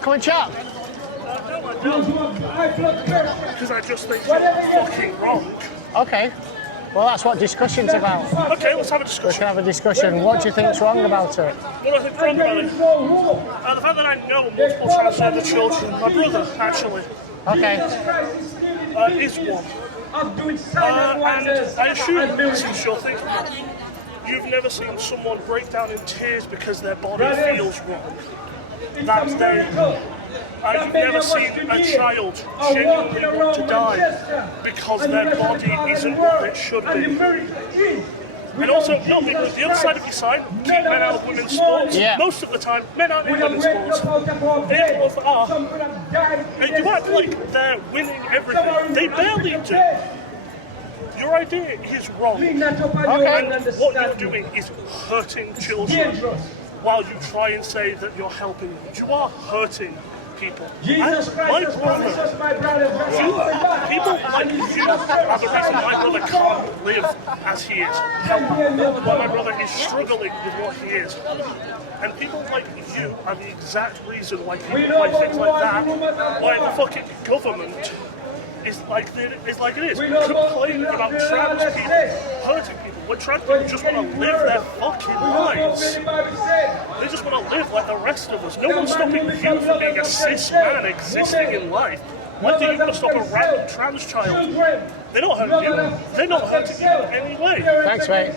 Come and chat. No, I don't. Because I just think you're fucking wrong. Okay. Well, that's what discussion's about. Okay, let's have a We discussion. can have a discussion. What do you think's wrong about it? What I think wrong about it? The fact that I know multiple transgender children, my brother actually, Okay. is one. And I assume, since you're thinking that, you've never seen someone break down in tears because their body feels wrong. That you've never seen a child genuinely want to die because their body isn't what it should be. And also, no, because the other side of your sign, keep men out of women's sports. Yeah. Most of the time, men aren't in women's sports. They both are. And you act like they're winning everything. They barely do. Your idea is wrong. And what you're doing is hurting children while you try and say that you're helping them. You are hurting people. My brother, people like you are the reason my brother can't live as he is. Why my brother is struggling with what he is. And people like you are the exact reason why people like things like that, why the fucking government is like it is. Complaining about trans people, hurting people, when trans people just want to live their fucking lives. They just want to live like the rest of us. No one's stopping you from being a cis man existing in life. Why do you want to stop a random trans child? They're not hurting you. They're not hurting you in any way. Thanks, mate.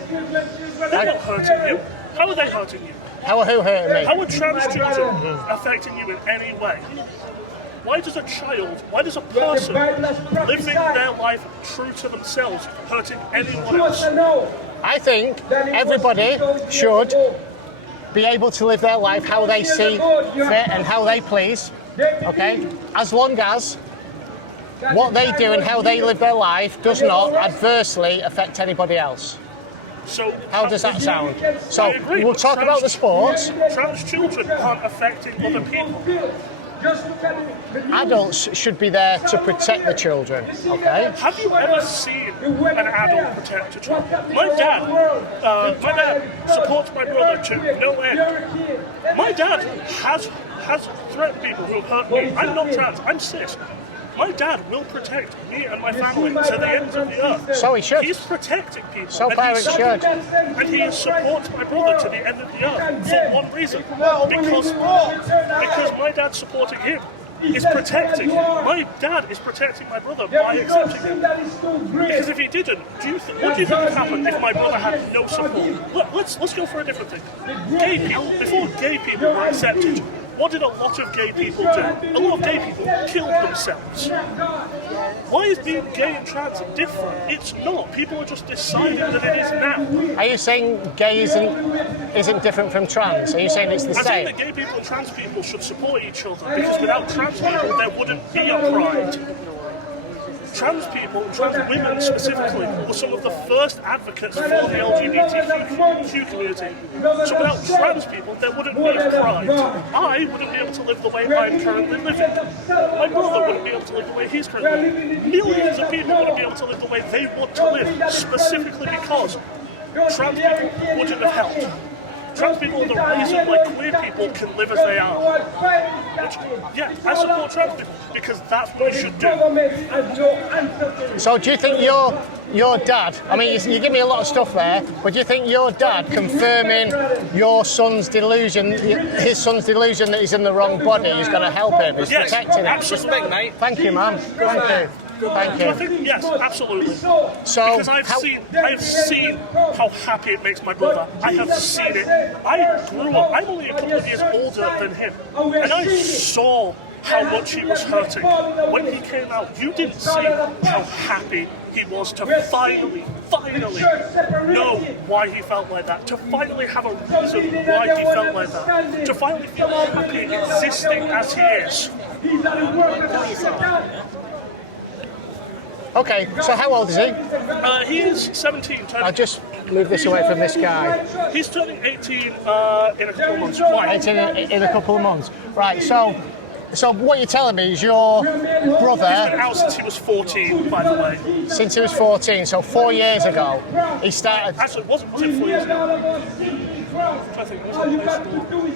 They're not hurting you. How are they hurting you? How are who hurting me? How are trans children affecting you in any way? Why does a person living their life true to themselves hurting anyone else? I think everybody should be able to live their life how they see fit and how they please, okay? As long as what they do and how they live their life does not adversely affect anybody else. So how does that sound? So I agree, we'll talk about the sports. Trans children aren't affecting other people. Adults should be there to protect the children, okay? Have you ever seen an adult protect a child? My dad supports my brother to no end. My dad has threatened people who have hurt me. I'm not trans, I'm cis. My dad will protect me and my family to the ends of the earth. So he should. He's protecting people. So parents should. And he supports my brother to the end of the earth for one reason. Because my dad supporting him is protecting him. My dad is protecting my brother by accepting him. Because if he didn't, what do you think would happen if my brother had no support? Let's go for a different thing. Gay people, before gay people were accepted, what did a lot of gay people do? A lot of gay people killed themselves. Why is being gay and trans different? It's not. People are just deciding that it is now. Are you saying gay isn't different from trans? Are you saying it's the same? I'm saying that gay people and trans people should support each other because without trans people there wouldn't be a pride. Trans people, and trans women specifically, were some of the first advocates for the LGBTQ community. So without trans people, there wouldn't be a pride. I wouldn't be able to live the way I'm currently living. My brother wouldn't be able to live the way he's currently living. Millions of people wouldn't be able to live the way they want to live, specifically because trans people wouldn't have helped. Trans people are the reason why queer people can live as they are. Which, yeah, I support trans people because that's what you should do. So do you think your dad, I mean you give me a lot of stuff there, but do you think your dad confirming your son's delusion, his son's delusion that he's in the wrong body is going to help him, is protecting him? Absolutely. Respect, mate. Thank you, man. Thank you. Thank you. I think, yes, absolutely. So, because I've seen how happy it makes my brother. I have seen it. I grew up. I'm only a couple of years older than him, and I saw how much he was hurting. When he came out, you didn't see how happy he was to finally know why he felt like that, to finally have a reason why he felt like that, to finally feel happy existing as he is. Okay, so how old is he? He is 17. I'll just move this away from this guy. He's turning 18 in a couple of months. Why? 18 in a couple of months. Right, so what you're telling me is your brother... He's been out since he was 14, by the way. Since he was 14, so 4 years ago, he started... Actually, was it 4 years ago? I think it was.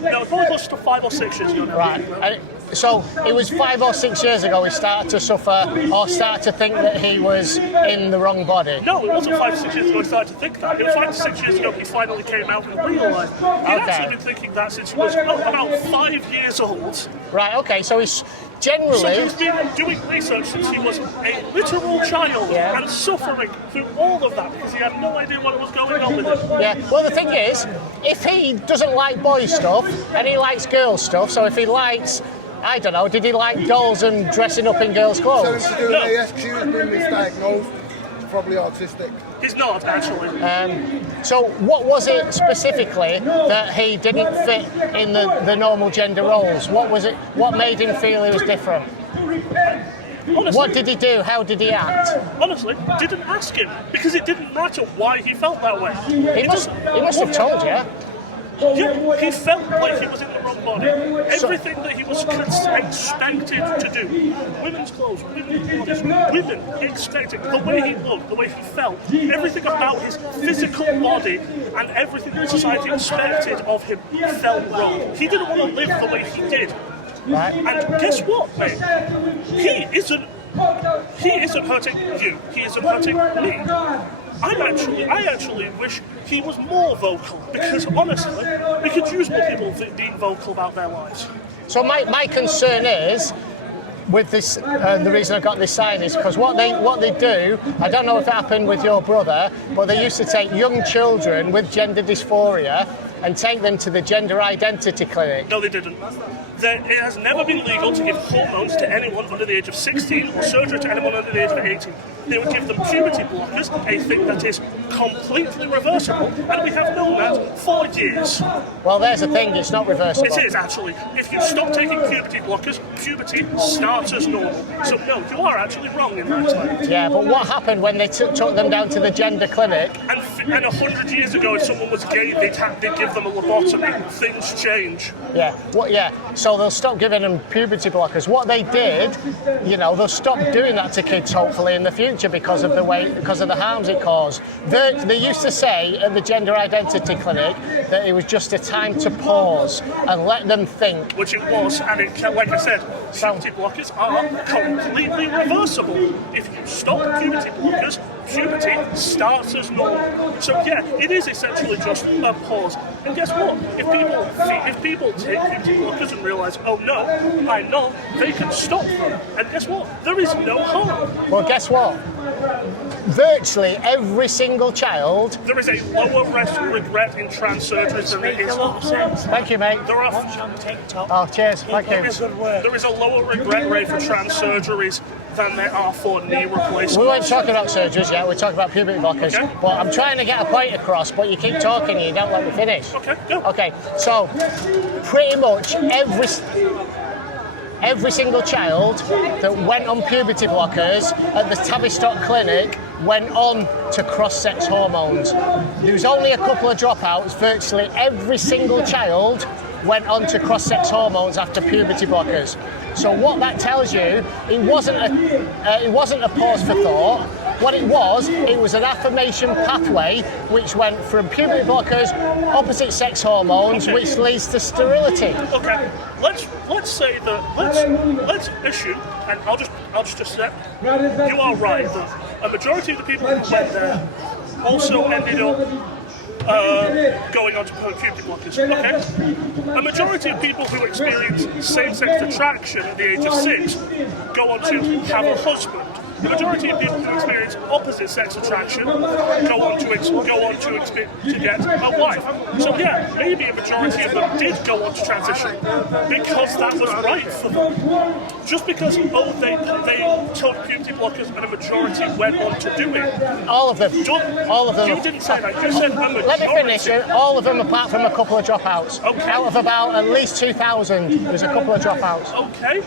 No, it's probably close to 5 or 6 years ago now. Right. So it was 5 or 6 years ago he started to suffer or started to think that he was in the wrong body. No, it wasn't 5 to 6 years ago he started to think that. It was 5 to 6 years ago he finally came out and realised. He'd actually been thinking that since he was about 5 years old. Right, okay, so he's So generally... he's been doing research since he was a literal child and suffering through all of that because he had no idea what was going on with him. Yeah, well the thing is, if he doesn't like boy stuff and he likes girl stuff, so if he likes, I don't know, did he like dolls and dressing up in girls' clothes? Something to do with AS, because he was being misdiagnosed, probably autistic. He's not, actually. So what was it specifically that he didn't fit in the normal gender roles? What was it? What made him feel he was different? Honestly, What did he do? How did he act? honestly, didn't ask him because it didn't matter why he felt that way. He must have told you. Yeah, he felt like he was in the wrong body. Everything that he was expected to do. Women's clothes, women's bodies, women expected. The way he looked, the way he felt, everything about his physical body and everything that society expected of him felt wrong. He didn't want to live the way he did. Right. And guess what, mate? He isn't hurting you. He isn't hurting me. I actually wish he was more vocal because honestly, we could use more people being vocal about their lives. So my concern is with this. The reason I got this sign is because what they do. I don't know if it happened with your brother, but they used to take young children with gender dysphoria and take them to the gender identity clinic. No, they didn't. It has never been legal to give hormones to anyone under the age of 16 or surgery to anyone under the age of 18. They would give them puberty blockers, a thing that is completely reversible, and we have known that for years. Well, there's the thing, it's not reversible. It is actually. If you stop taking puberty blockers, puberty starts as normal. So no, you are actually wrong in that respect. Yeah, but what happened when they took them down to the gender clinic? And 100 years ago, if someone was gay, they'd give them a lobotomy. Things change. Yeah, so they'll stop giving them puberty blockers. What they did, they'll stop doing that to kids hopefully in the future because of the harms it caused. They used to say at the gender identity clinic that it was just a time to pause and let them think. Which it was, and like I said, puberty blockers are completely reversible. If you stop puberty blockers, puberty starts as normal. So yeah, it is essentially just a pause. And guess what? If people take puberty blockers and realise, oh no, I'm not, they can stop them. And guess what? There is no harm. Well, guess what? Virtually every single child. There is a lower regret in trans surgeries than there is. Thank you, mate. There are. Oh, cheers. Thank you. There is a lower regret rate for trans surgeries than there are for knee replacements. We weren't talking about surgeries yet, we're talking about puberty blockers. Okay. But I'm trying to get a point across, but you keep talking and you don't let me finish. Okay, go. Okay, so pretty much every single child that went on puberty blockers at the Tavistock Clinic went on to cross-sex hormones. There was only a couple of dropouts. Virtually every single child went on to cross-sex hormones after puberty blockers. So what that tells you, it wasn't a pause for thought. What it was an affirmation pathway which went from puberty blockers, opposite sex hormones, which leads to sterility. Okay, let's say that let's issue, and I'll just accept. You are right that a majority of the people who went there also ended up going on to puberty blockers. Okay, a majority of people who experience same-sex attraction at the age of 6 go on to have a husband. The majority of people who experience opposite sex attraction go on to get a wife. So yeah, maybe a majority of them did go on to transition because that was right for them. Just because they took puberty blockers and a majority went on to do it. All of them. All of them. You didn't say that. You said a majority. Let me finish it. All of them apart from a couple of dropouts. Okay. Out of about at least 2,000, there's a couple of dropouts. Okay.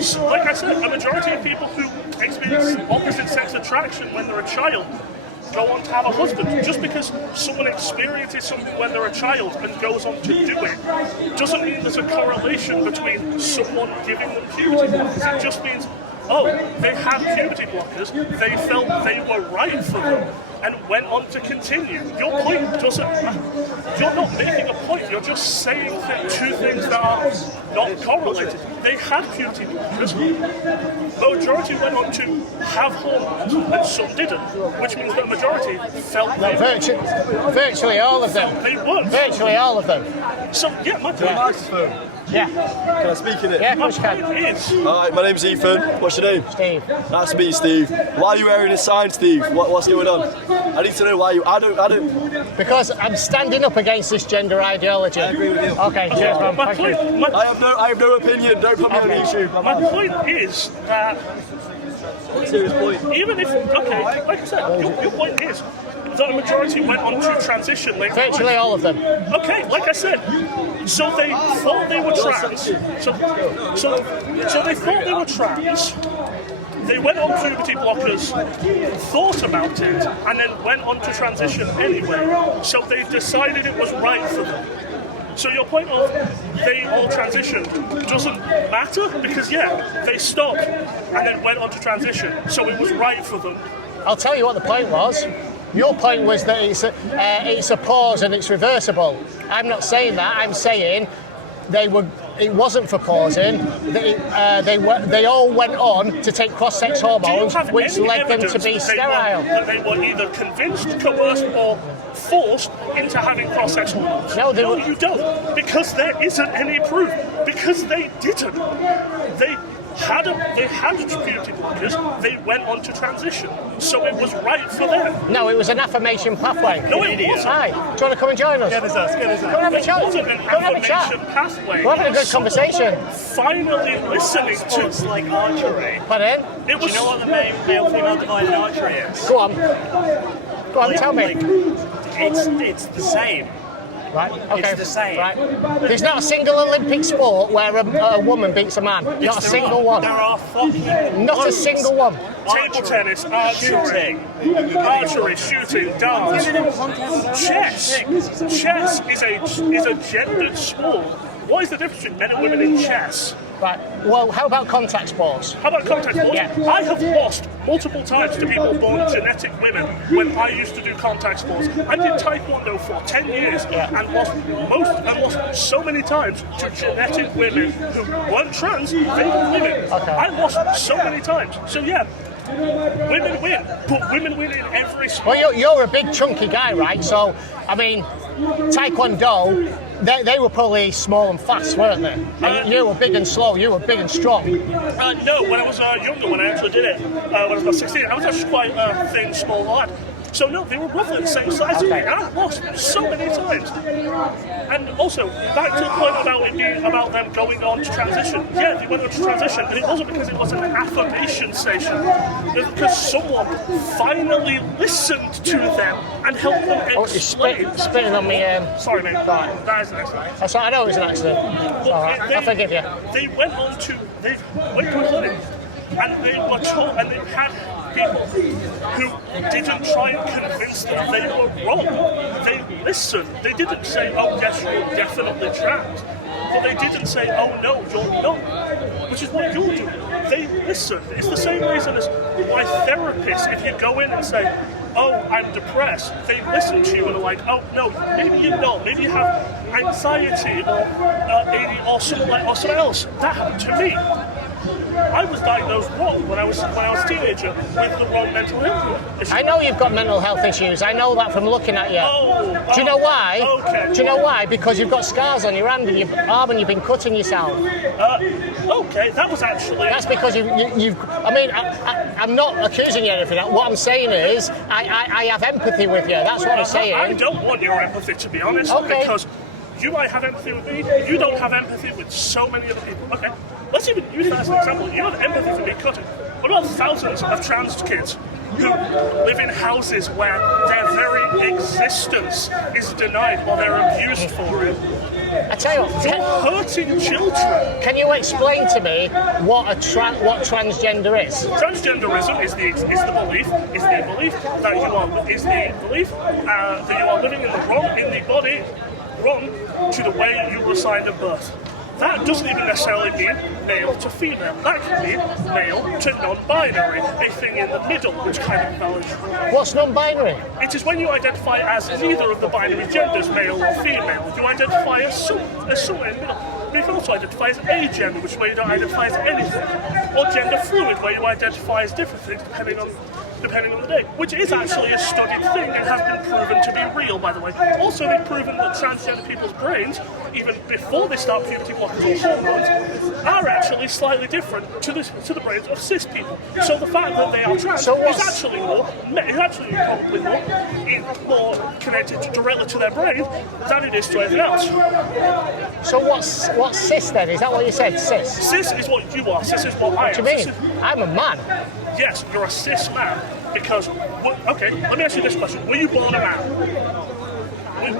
So, like I said, a majority of people who experience opposite sex attraction when they're a child go on to have a husband. Just because someone experiences something when they're a child and goes on to do it doesn't mean there's a correlation between someone giving them puberty blockers. It just means, oh, they had puberty blockers, they felt they were right for them and went on to continue. Your point doesn't, you're not making a point, you're just saying two things that are not correlated. they had puberty blockers. The majority went on to have hormones, and some didn't, which means the majority felt No, virtually all of them. they would. Virtually all of them. So, yeah, my point Microphone. Yeah. Can I speak in it? Yeah, of my course you can. point is, Alright, my name's Ethan. What's your name? Steve. Nice to meet you, Steve. Why are you wearing a sign, Steve? What's going on? I need to know why you. I don't. Because I'm standing up against this gender ideology. I agree with you. Okay, cheers, man. my Thank you. point, I have no opinion. Don't put me on YouTube. my point is that Serious point. even if, okay, like I said, your point is that the majority went on to transition later. Virtually all of them. Okay, like I said, so they thought they were trans. So they thought they were trans. They went on puberty blockers, thought about it, and then went on to transition anyway. So they decided it was right for them. So your point of they all transitioned doesn't matter because yeah, they stopped and then went on to transition. So it was right for them. I'll tell you what the point was. Your point was that it's a pause and it's reversible. I'm not saying that. I'm saying it wasn't for pausing. They all went on to take cross-sex Do you hormones, have which any led them to evidence be that sterile. that they were either convinced, coerced, or forced into having cross-sex hormones? No, they were- you don't, because there isn't any proof. Because they didn't. They had puberty blockers. They went on to transition, so it was right for them. No, it was an affirmation pathway. No, it wasn't. Hi, do you want to come and join us? Get us. Go and have a It chat. wasn't an Go and have a chat. affirmation pathway. We're having a good conversation. Finally listening to. It's like archery. Pardon? It Do was. you know what the male-female divided archery is? Go on. Go on, tell me. Like, it's the same. Right, okay. It's the same. Right. There's not a single Olympic sport where a woman beats a man. Not a single one. There are fucking Not a single one. Table tennis, archery, shooting, dance, chess. Chess is a gendered sport. What is the difference between men and women in chess? Right. Well, how about contact sports? How about contact sports? Yeah. I have lost multiple times to people born genetic women when I used to do contact sports. I did Taekwondo for 10 years and lost so many times to genetic women who weren't trans, they were women. Okay. I lost so many times. So yeah, women win, but women win in every sport. Well, you're a big chunky guy, right? So, I mean, Taekwondo, they were probably small and fast, weren't they? And you were big and slow, you were big and strong. No, when I was younger, when I actually did it, when I was about 16, I was actually quite a thin, small lad. So no, they were roughly the same size as me, and I lost so many times. And also, back to the point about it being about them going on to transition. Yeah, they went on to transition, and it wasn't because it was an affirmation session. It was because someone finally listened to them and helped them Oh, you're explain. spitting on me. Sorry, mate. Right. That is an accident. That's right, I know it was an accident. It's all right, I forgive you. They went to a clinic and they were taught, and they had people who didn't try and convince them they were wrong. They listened. They didn't say, oh yes, you're definitely trans. But they didn't say, oh no, you're not. Which is what you're doing. They listened. It's the same reason as my therapist, if you go in and say, oh, I'm depressed, they listen to you and are like, oh no, maybe you're not. Maybe you have anxiety or ADD or something else. That happened to me. I was diagnosed wrong when I was a teenager with the wrong mental health issue. I know you've got mental health issues. I know that from looking at you. Do you know why? Okay. Do you know why? Because you've got scars on your hand and your arm and you've been cutting yourself. Okay, that was actually... That's because you've. I mean, I'm not accusing you of anything. What I'm saying is, I have empathy with you. That's what I'm saying. I don't want your empathy, to be honest, Okay. because you might have empathy with me, you don't have empathy with so many other people. Okay, let's even use that as an example. You have empathy for me cutting. What about thousands of trans kids who live in houses where their very existence is denied or they're abused for it? I tell you what. You're hurting children. Can you explain to me what transgender is? Transgenderism is the belief that you are living in the body wrong to the way you were assigned at birth. That doesn't even necessarily mean male to female. That can mean male to non-binary, a thing in the middle, which kind of values. What's non-binary? It is when you identify as neither of the binary genders, male or female. You identify as somewhere in the middle. But you can also identify as agender, which is where you don't identify as anything. Or gender fluid, where you identify as different things depending on the day, which is actually a studied thing and has been proven to be real, by the way. Also, they've proven that transgender people's brains, even before they start puberty blockers or hormones, are actually slightly different to the brains of cis people. So the fact that they are trans is actually probably more connected directly to their brain than it is to anything else. So what's cis then? Is that what you said? Cis? Cis is what you are. Cis is what I am. What do you mean? I'm a man. Yes, you're a cis man because. Okay, let me ask you this question: were you born a man?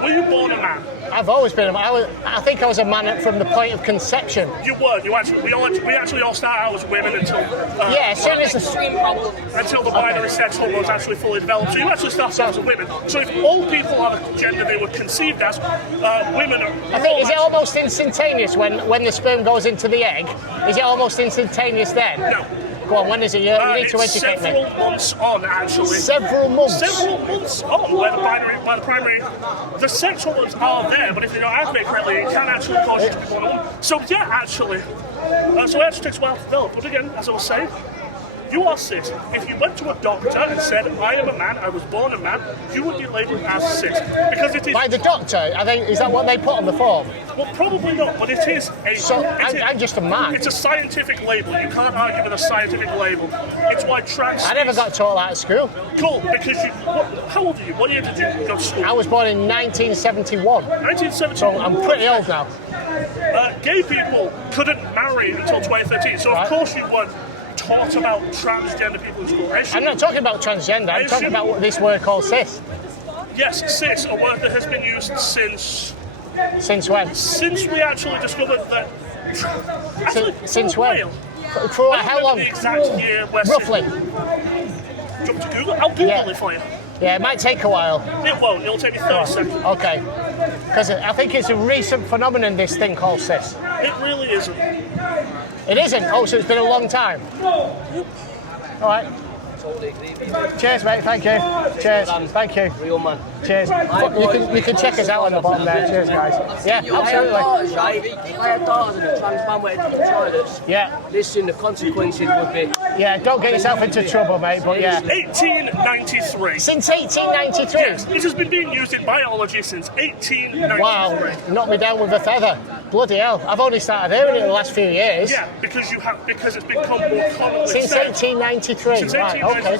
Were you born a man? I've always been a man. I think I was a man from the point of conception. You were. You actually. We actually all start out as women until. Yeah, as soon as until the binary sex hormones actually fully develop. So you actually start out as a women. So if all people are the gender they were conceived as, women are. I think, is it almost instantaneous when the sperm goes into the egg? Is it almost instantaneous then? No. Go on, when is it? You need to educate me. Several months on, actually. Several months? Several months on, where the primary, the sex hormones are there, but if they don't activate correctly, it can actually cause you to be born a woman. So yeah, actually. So it actually takes a while to develop. But again, as I was saying, you are cis. If you went to a doctor and said, I am a man, I was born a man, you would be labelled as cis. Because it is... By the doctor? Is that what they put on the form? Well, probably not, but it is a... So, I'm just a man. It's a scientific label. You can't argue with a scientific label. It's why trans... I never got taught that at school. Cool, because you... How old are you? What year did you go to school? I was born in 1971. 1971? So I'm pretty old now. Gay people couldn't marry until 2013, so of course you weren't taught about transgender people in school. I'm not talking about transgender, I'm talking about this word called cis. Yes, cis, a word that has been used since... Since when? Since we actually discovered that... Actually, since when? For how long? The exact year where roughly. Do you want to Google? I'll Google it for you. Yeah, it might take a while. It won't, it'll take me 30 seconds. Okay. Because I think it's a recent phenomenon, this thing called cis. It really isn't. It isn't? Oh, so it's been a long time? All right. Cheers, mate. Thank you. Cheers. Thank you. Real man. Cheers. You can check us out on the bottom there. Cheers, guys. Yeah, absolutely. Right? If I had daughters and a trans man went into the toilets, listen, the consequences would be... Yeah, don't get yourself into trouble, mate, but yeah. 1893. Since 1893? Yes, it has been being used in biology since 1893. Wow, knocked me down with a feather. Bloody hell. I've only started hearing it in the last few years. Yeah, because it's become more commonly Since said. 1893? Since 1893. Okay.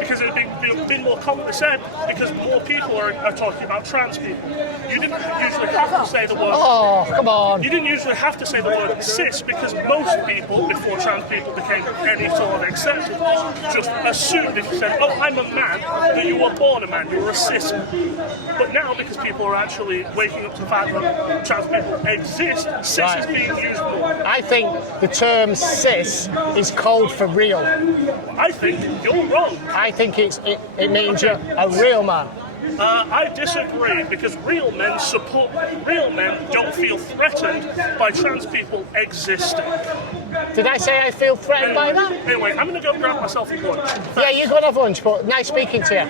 Because it's been more commonly said because more people are talking about trans people. You didn't usually have to say the word... Oh, come on. You didn't usually have to say the word cis because most people, before trans people became any sort of accepted, just assumed if you said, oh, I'm a man, that you were born a man, you were a cis man. But now, because people are actually waking up to the fact that trans people exist, cis is being used more. I think the term cis is code for real. I think you're wrong. I think it means you're a real man. I disagree because real men don't feel threatened by trans people existing. Did I say I feel threatened by that? Anyway, I'm going to go grab myself a lunch. Yeah, you go and have lunch, but nice speaking to you.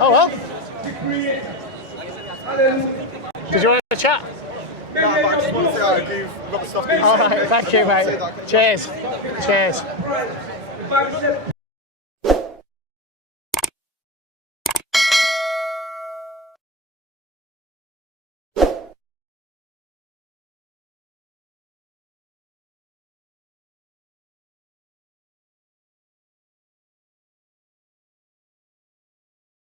Oh well. Did you want to chat? No, but I just want to say I agree with a lot of stuff that you said. All right, thank you, mate. Cheers. Cheers.